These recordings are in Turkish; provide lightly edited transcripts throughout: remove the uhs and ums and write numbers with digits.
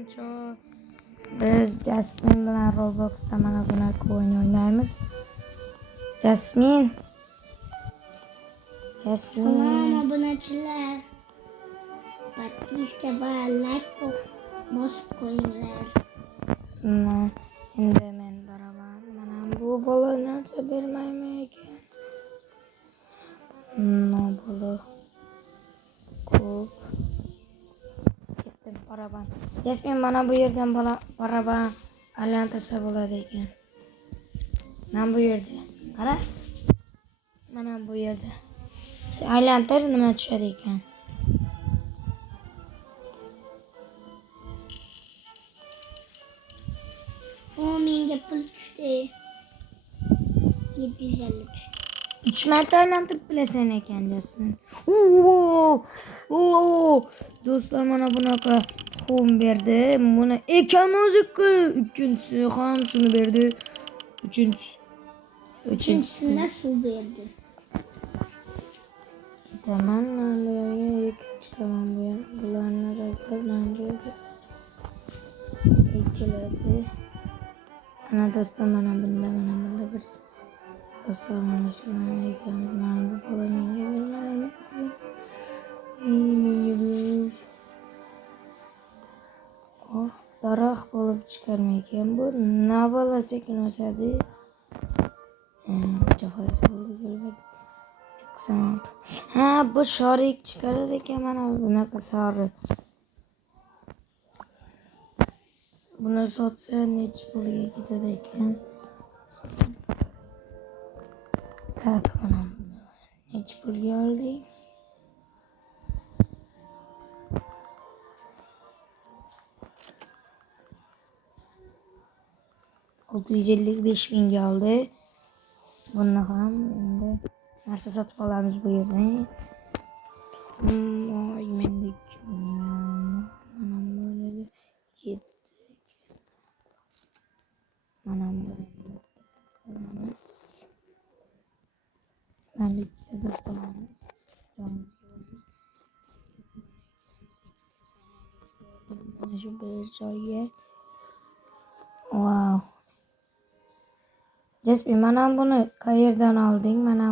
Mancho. Biz Jasmine bilan Roblox'ta mana bunaqa o'yin o'ynaymiz. Jasmine. Tamam obunachilar. Подписка va like bosib qo'yinglar. Endi men boraman. Mana bu bola narsa bermaymi ekan? Bola ko'p. Ketdim boraman. Jasmine mana bu yerdan boraman aylantirsa bo'ladi ekan. Mana bu yerda. Qara. Mana bu yerda. Aylantir nima tushadi ekan? Menga pul tushdi. 750 tushdi. 3 marta aylantirib bilasan ekan Jasmine. Do'stlar mana bunaqa xum berdi. Buni ekamiz ikkinchisi ham shuni berdi. Uchinchisida suv berdi. Tamam, tamam bularni reklamdan berdi. Ikkiladi. Ana do'stlar mana bunda bir. Do'stlar mana shularni ekamiz. Mana bu bola menga bermaydi. Daraxt bo'lib chiqarmaykan bu. Navola sekin o'sadi. Jahoz bo'ldi. Ha, bu shorik chiqaradi ekan mana bunaqa sari. Buni sotsa necha pulga ketadi ekan? Tak mana necha pulga oldik? $655,000 oldi. Buni ham endi narsa sotib olamiz bu yerdan. Şu bir joyga. Wow. Jasmine mana buni qayerdan olding? Mana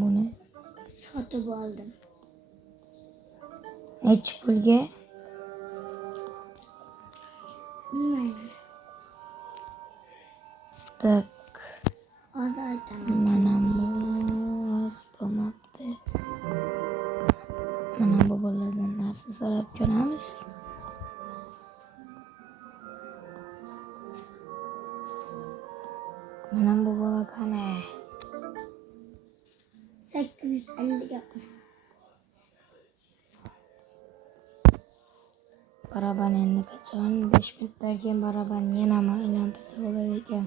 buni. Sotib oldim. Necha pulga? Bilmayman. Tak. Oz aytaman. Mana bu oz bo'lmabdi. Mana bu boladan narsa so'rab ko'ramiz. Mana bu bola qani? 850 ga. Baraban endi qachon 5 minutdan keyin baraban yana aylantirsa bo'ladi ekan.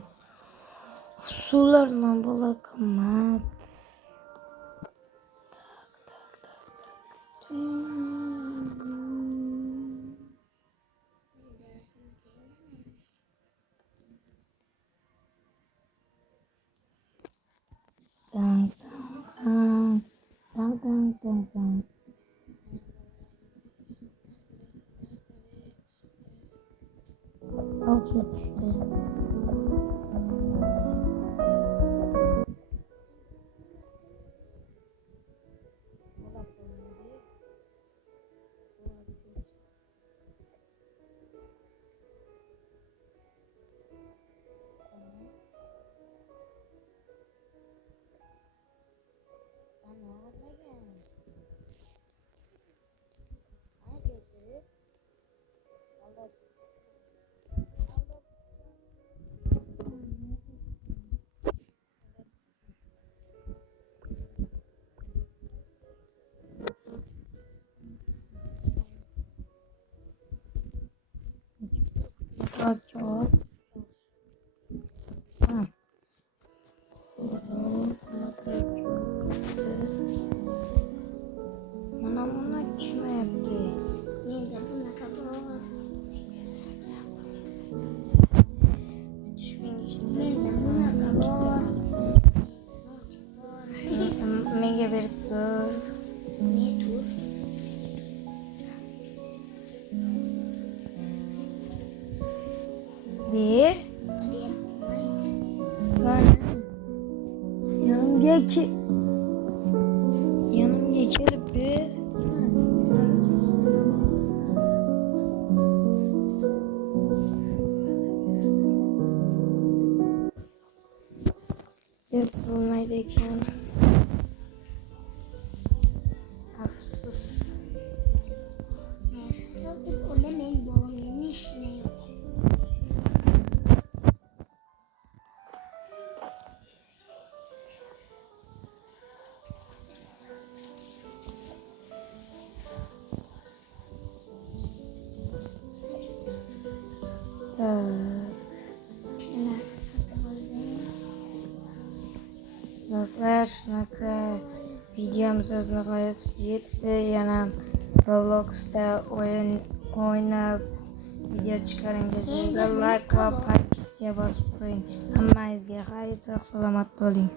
Suvlardan bola qimmat. Tang. Altına düştü. Çok. Mana buni chimayapti. Menda bunaqa bor. Menga berib tur. Ne tur? Bir. Ben yanımga kelib bir. Deb bo'lmaydi ekan. Afsus. Neyse deb o'ylamayın babamın işine yok. Nasıl satılır? Do'stlar, shunaqa videomiz o'z nihoyasiga yetdi. Yana Robloxda o'ynab video chiqaring desangizlar like va podpiska bosib qo'ying. Hammangizga xayr, sog' salomat bo'ling.